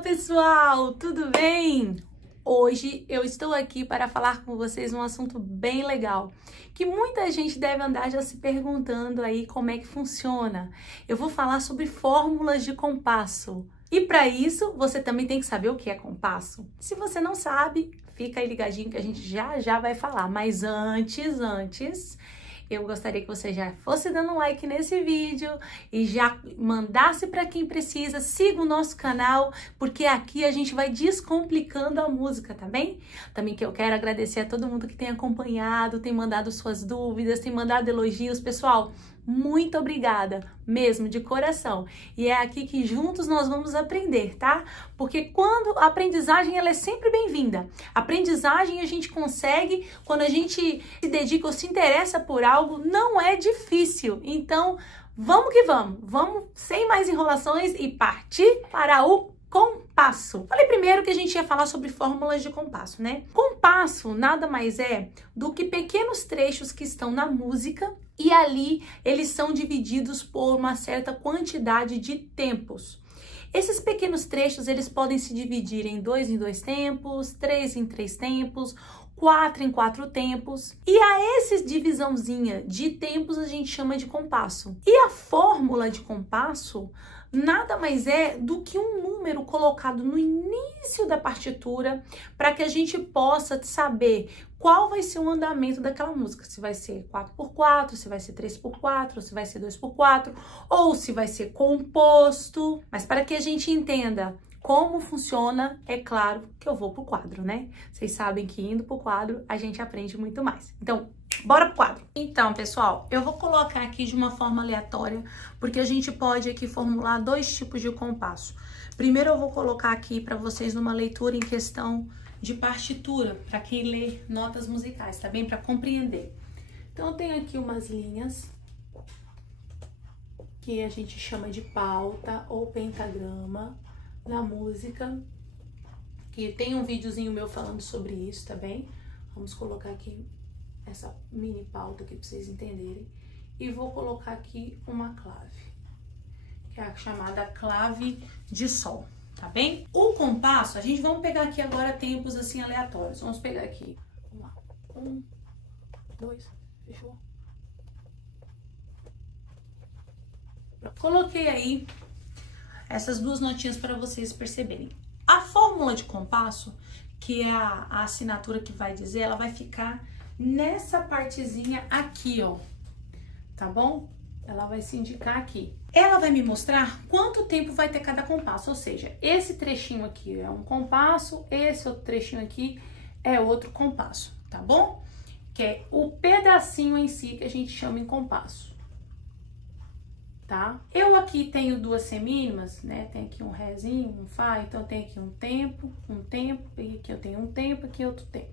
pessoal, tudo bem? Hoje eu estou aqui para falar com vocês um assunto bem legal, que muita gente deve andar já se perguntando aí como é que funciona. Eu vou falar sobre fórmulas de compasso. E para isso, você também tem que saber o que é compasso. Se você não sabe, fica aí ligadinho que a gente já vai falar. Mas antes, eu gostaria que você já fosse dando um like nesse vídeo e já mandasse para quem precisa, siga o nosso canal, porque aqui a gente vai descomplicando a música, tá bem? Também que eu quero agradecer a todo mundo que tem acompanhado, tem mandado suas dúvidas, tem mandado elogios. Pessoal, muito obrigada, mesmo, de coração. E é aqui que juntos nós vamos aprender, tá? Porque quando a aprendizagem, ela é sempre bem-vinda. Aprendizagem a gente consegue quando a gente se dedica ou se interessa por algo, não é difícil. Então, vamos que vamos. Vamos, sem mais enrolações, e partir para o compasso. Falei primeiro que a gente ia falar sobre fórmulas de compasso, né? Compasso nada mais é do que pequenos trechos que estão na música e ali eles são divididos por uma certa quantidade de tempos. Esses pequenos trechos, eles podem se dividir em 2 tempos, 3 em 3 tempos, 4 em 4 tempos. E a essa divisãozinha de tempos a gente chama de compasso. E a fórmula de compasso nada mais é do que um número colocado no início da partitura para que a gente possa saber qual vai ser o andamento daquela música. Se vai ser 4x4, se vai ser 3x4, se vai ser 2x4 ou se vai ser composto. Mas para que a gente entenda como funciona, é claro que eu vou pro quadro, né? Vocês sabem que indo pro quadro a gente aprende muito mais. Então, bora pro quadro. Então, pessoal, eu vou colocar aqui de uma forma aleatória, porque a gente pode aqui formular dois tipos de compasso. Primeiro eu vou colocar aqui para vocês numa leitura em questão de partitura, para quem lê notas musicais, tá bem? Para compreender. Então, eu tenho aqui umas linhas que a gente chama de pauta ou pentagrama na música, que tem um videozinho meu falando sobre isso, tá bem? Vamos colocar aqui essa mini pauta aqui para vocês entenderem. E vou colocar aqui uma clave, que é a chamada clave de sol, tá bem? O compasso, a gente vamos pegar aqui agora tempos assim aleatórios. Vamos pegar aqui, vamos lá, 1, 2, fechou? Coloquei aí essas duas notinhas para vocês perceberem. A fórmula de compasso, que é a assinatura que vai dizer, ela vai ficar nessa partezinha aqui, ó, tá bom? Ela vai se indicar aqui. Ela vai me mostrar quanto tempo vai ter cada compasso, ou seja, esse trechinho aqui é um compasso, esse outro trechinho aqui é outro compasso, tá bom? Que é o pedacinho em si que a gente chama em compasso. Tá? Eu aqui tenho duas semínimas, né? Tem aqui um rézinho, um fá, então tem aqui um tempo, e aqui eu tenho um tempo, aqui outro tempo.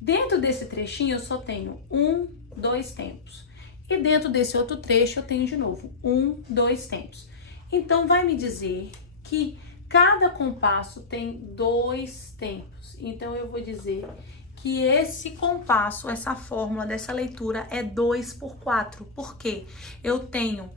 Dentro desse trechinho eu só tenho 1, 2 tempos. E dentro desse outro trecho eu tenho de novo 1, 2 tempos. Então vai me dizer que cada compasso tem 2 tempos. Então eu vou dizer que esse compasso, essa fórmula dessa leitura é 2x4. Por quê? Eu tenho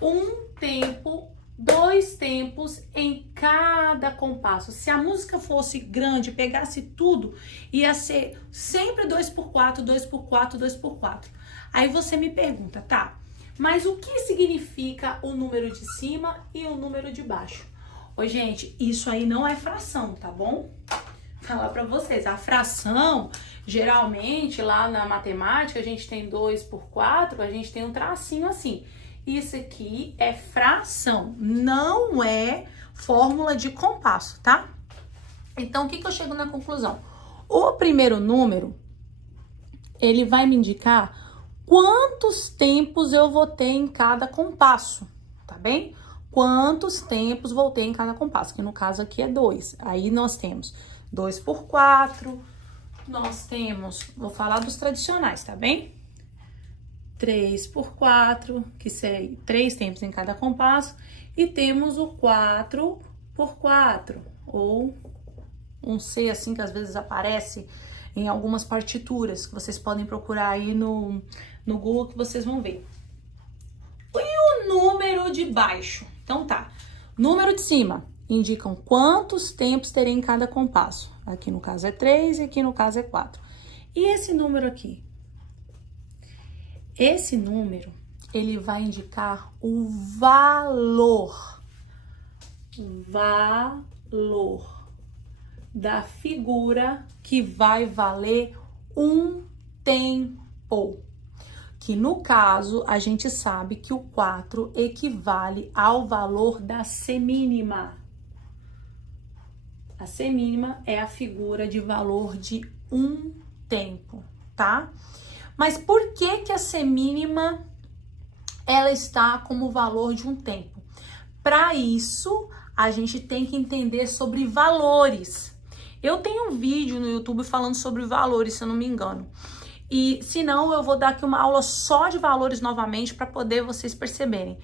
um tempo, 2 tempos em cada compasso. Se a música fosse grande, pegasse tudo, ia ser sempre 2x4, 2x4, 2x4. Aí você me pergunta, tá, mas o que significa o número de cima e o número de baixo? Ô, gente, isso aí não é fração, tá bom? Falar pra vocês, a fração, geralmente, lá na matemática, a gente tem 2x4, a gente tem um tracinho assim. Isso aqui é fração, não é fórmula de compasso, tá? Então, o que eu chego na conclusão? O primeiro número, ele vai me indicar quantos tempos eu vou ter em cada compasso, tá bem? Quantos tempos vou ter em cada compasso, que no caso aqui é 2. Aí nós temos 2x4, nós temos, vou falar dos tradicionais, tá bem? 3x4, que são 3 tempos em cada compasso, e temos o 4x4, ou um C assim que às vezes aparece em algumas partituras, que vocês podem procurar aí no Google que vocês vão ver. E o número de baixo? Então tá, número de cima, indicam quantos tempos teria em cada compasso. Aqui no caso é 3 e aqui no caso é 4. E esse número aqui? Esse número, ele vai indicar o valor da figura que vai valer um tempo. Que no caso, a gente sabe que o 4 equivale ao valor da semínima. A semínima é a figura de valor de um tempo, tá? Mas por que que a semínima ela está como valor de um tempo? Para isso, a gente tem que entender sobre valores. Eu tenho um vídeo no YouTube falando sobre valores, se eu não me engano. E se não, eu vou dar aqui uma aula só de valores novamente para poder vocês perceberem.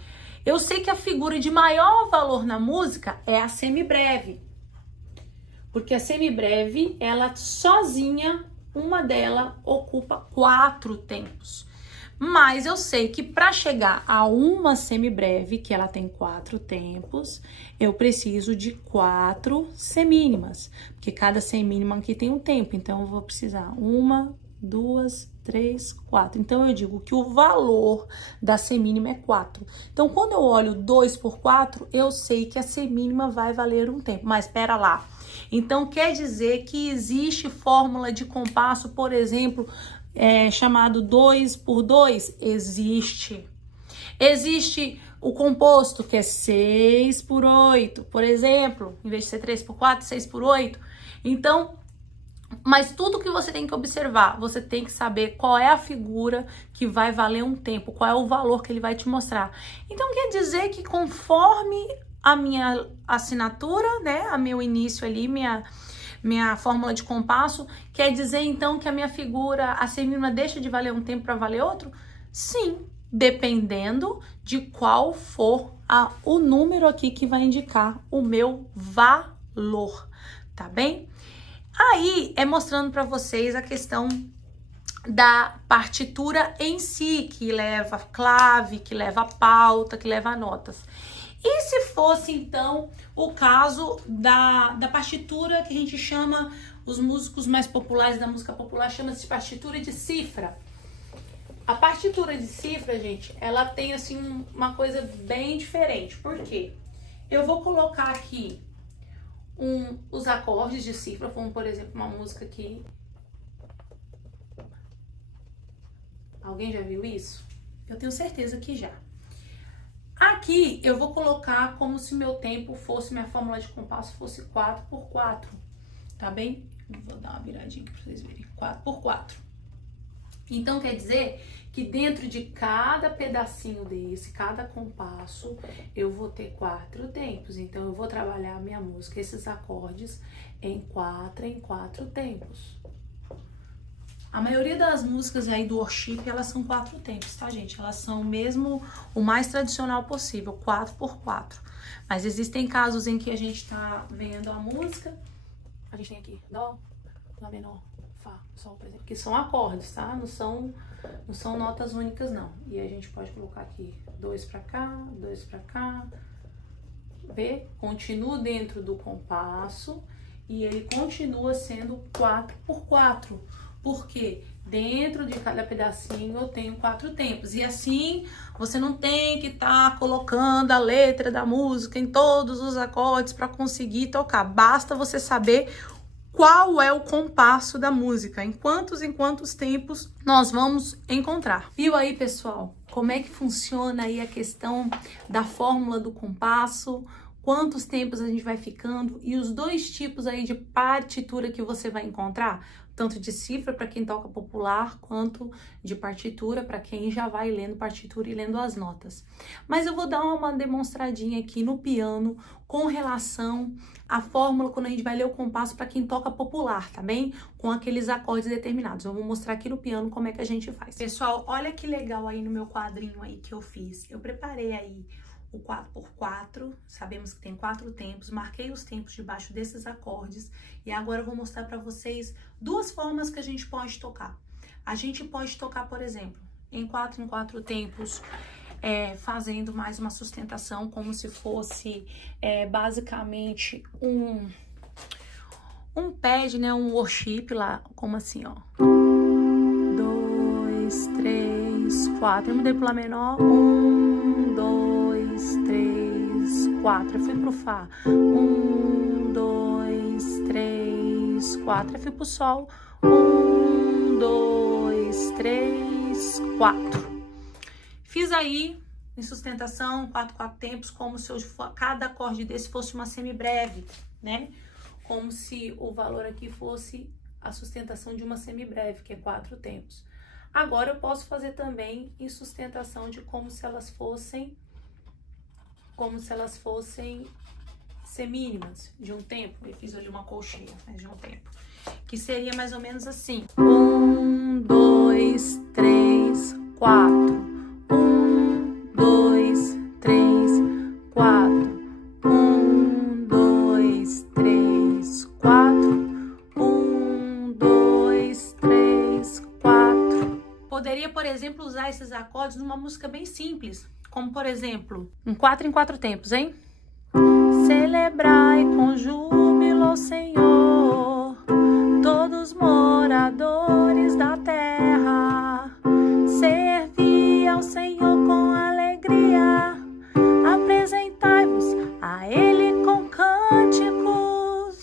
Eu sei que a figura de maior valor na música é a semibreve. Porque a semibreve, ela sozinha, uma dela ocupa 4 tempos. Mas eu sei que para chegar a uma semibreve, que ela tem 4 tempos, eu preciso de 4 semínimas. Porque cada semínima aqui tem um tempo, então eu vou precisar 1, 2, 3, 4. Então eu digo que o valor da semínima é 4. Então quando eu olho 2 por 4, eu sei que a semínima vai valer um tempo. Mas espera lá. Então quer dizer que existe fórmula de compasso, por exemplo, chamado 2 por 2? Existe. Existe o composto que é 6 por 8, por exemplo, em vez de ser 3 por 4, 6 por 8. Então, mas tudo que você tem que observar, você tem que saber qual é a figura que vai valer um tempo, qual é o valor que ele vai te mostrar. Então quer dizer que conforme a minha assinatura, né, a meu início ali, minha fórmula de compasso, quer dizer então que a minha figura, a semínima deixa de valer um tempo para valer outro? Sim, dependendo de qual for o número aqui que vai indicar o meu valor, tá bem? Aí é mostrando para vocês a questão da partitura em si, que leva clave, que leva pauta, que leva notas. E se fosse, então, o caso da partitura que a gente chama, os músicos mais populares da música popular chamam-se de partitura de cifra. A partitura de cifra, gente, ela tem, assim, uma coisa bem diferente. Por quê? Eu vou colocar aqui os acordes de cifra, como, por exemplo, uma música aqui. Alguém já viu isso? Eu tenho certeza que já. Aqui eu vou colocar como se meu tempo fosse, minha fórmula de compasso fosse 4 por 4, tá bem? Vou dar uma viradinha aqui pra vocês verem, 4 por 4. Então quer dizer que dentro de cada pedacinho desse, cada compasso, eu vou ter 4 tempos. Então eu vou trabalhar a minha música, esses acordes, em 4 tempos. A maioria das músicas aí do worship, elas são 4 tempos, tá, gente? Elas são mesmo o mais tradicional possível, 4 por 4. Mas existem casos em que a gente tá vendo a música, a gente tem aqui Dó, Lá menor, Fá, Sol, por exemplo, que são acordes, tá? Não são notas únicas, não. E a gente pode colocar aqui 2 pra cá, 2 pra cá. Vê? Continua dentro do compasso e ele continua sendo 4 por 4. Porque dentro de cada pedacinho eu tenho 4 tempos. E assim, você não tem que estar colocando a letra da música em todos os acordes para conseguir tocar. Basta você saber qual é o compasso da música, em quantos tempos nós vamos encontrar. Viu aí, pessoal? Como é que funciona aí a questão da fórmula do compasso? Quantos tempos a gente vai ficando e os 2 tipos aí de partitura que você vai encontrar, tanto de cifra para quem toca popular, quanto de partitura para quem já vai lendo partitura e lendo as notas. Mas eu vou dar uma demonstradinha aqui no piano com relação à fórmula quando a gente vai ler o compasso para quem toca popular, tá bem? Com aqueles acordes determinados. Eu vou mostrar aqui no piano como é que a gente faz. Pessoal, olha que legal aí no meu quadrinho aí que eu fiz. Eu preparei aí o 4 por 4, sabemos que tem 4 tempos, marquei os tempos debaixo desses acordes e agora eu vou mostrar para vocês 2 formas que a gente pode tocar. A gente pode tocar, por exemplo, em 4 tempos, fazendo mais uma sustentação, como se fosse basicamente um pad, né? Um worship lá, como assim, ó. 2, 3, 4. Eu mudei pro Lá menor. 1, 2, 3, 4. Eu fui pro Fá. 1, 2, 3, 4. Eu fui pro Sol. 1, 2, 3, 4. Fiz aí em sustentação 4 tempos, como se cada acorde desse fosse uma semibreve, né? Como se o valor aqui fosse a sustentação de uma semibreve, que é 4 tempos. Agora eu posso fazer também em sustentação de como se elas fossem semínimas de um tempo. Eu fiz ali uma colcheia, né, de um tempo, que seria mais ou menos assim: 1, 2, 3, 4. 1, 2, 3, 4. 1, 2, 3, 4. 1, 2, 3, 4. Poderia, por exemplo, usar esses acordes numa música bem simples, como por exemplo, em 4 tempos, hein? Celebrai com júbilo, Senhor, todos moradores da terra. Servi ao Senhor com alegria, apresentai-vos a Ele com cânticos.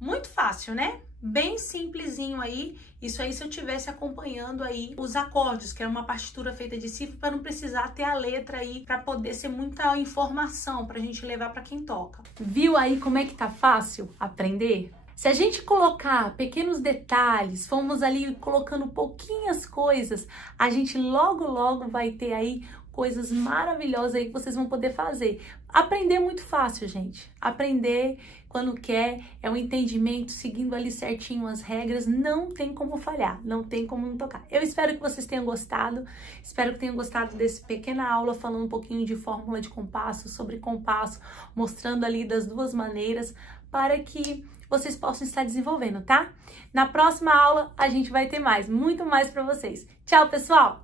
Muito fácil, né? Bem simplesinho aí. Isso aí se eu tivesse acompanhando aí os acordes, que era uma partitura feita de cifra, para não precisar ter a letra aí, para poder ser muita informação pra gente levar para quem toca. Viu aí como é que tá fácil aprender? Se a gente colocar pequenos detalhes, fomos ali colocando pouquinhas coisas, a gente logo vai ter aí coisas maravilhosas aí que vocês vão poder fazer. Aprender é muito fácil, gente. Aprender quando quer, é um entendimento, seguindo ali certinho as regras, não tem como falhar, não tem como não tocar. Eu espero que vocês tenham gostado, espero que tenham gostado dessa pequena aula falando um pouquinho de fórmula de compasso, sobre compasso, mostrando ali das duas maneiras, para que vocês possam estar desenvolvendo, tá? Na próxima aula a gente vai ter muito mais para vocês. Tchau, pessoal!